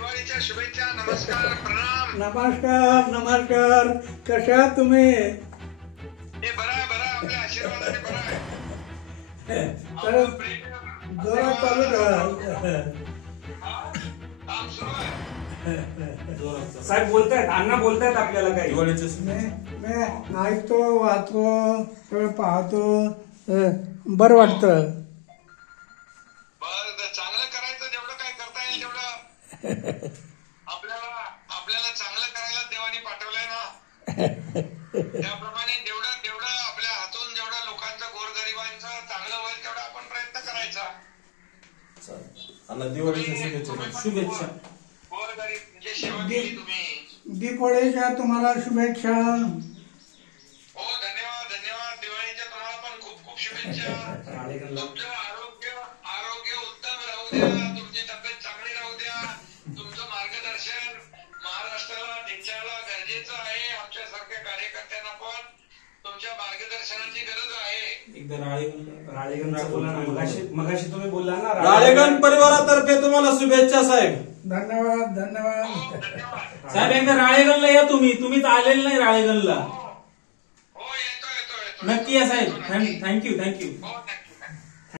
दिवाळीच्या शुभेच्छा. नमस्कार, प्रणाम. नमस्कार नमस्कार. कशा आहात तुम्ही? हे बरं आहे, बरं आहे. आपल्या आशीर्वादाने बरं आहे. तर जोरात चालू करा. काम सुरू आहे. साहेब बोलतायत, अण्णा बोलतायत आपल्याला काही मी ऐकतो, वाचतो, सगळं पाहतो, बरं वाटतं. बरं, चांगलं करायचं. जेवढं काय करता येईल तेवढं आपल्याला चांगलं करायला देवाने पाठवलंय ना. त्याप्रमाणे जेवढं आपल्या हातून जेवढं लोकांचं, गोरगरिबांचं चांगलं होईल तेवढा आपण प्रयत्न करायचा. शुभेच्छा. गोरगरीब म्हणजे सेवा केली तुम्ही. दीपावलीच्या तुम्हाला शुभेच्छा. हो, धन्यवाद धन्यवाद. दिवाळीच्या तुम्हाला पण खूप खूप शुभेच्छा. तुमचं आरोग्य उत्तम राहू द्या. तुमची तब्येत चांगली राहू द्या. तुमचं मार्गदर्शन महाराष्ट्राला देशाला गरजेचं आहे. आमच्यासारख्या कार्यकर्त्यांना पण तुमच्या मार्गदर्शनाची गरज आहे. राळेगणचं बोला ना. मगाशी तुम्ही बोलला ना. राळेगण परिवारातर्फे तुम्हाला शुभेच्छा साहेब. धन्यवाद धन्यवाद. हो, धन्यवाद. साहेब एकदा राळेगणला या तुम्हीच आलेले नाही राळेगणला. हो, येतो. नक्की या साहेब. थँक्यू. हो,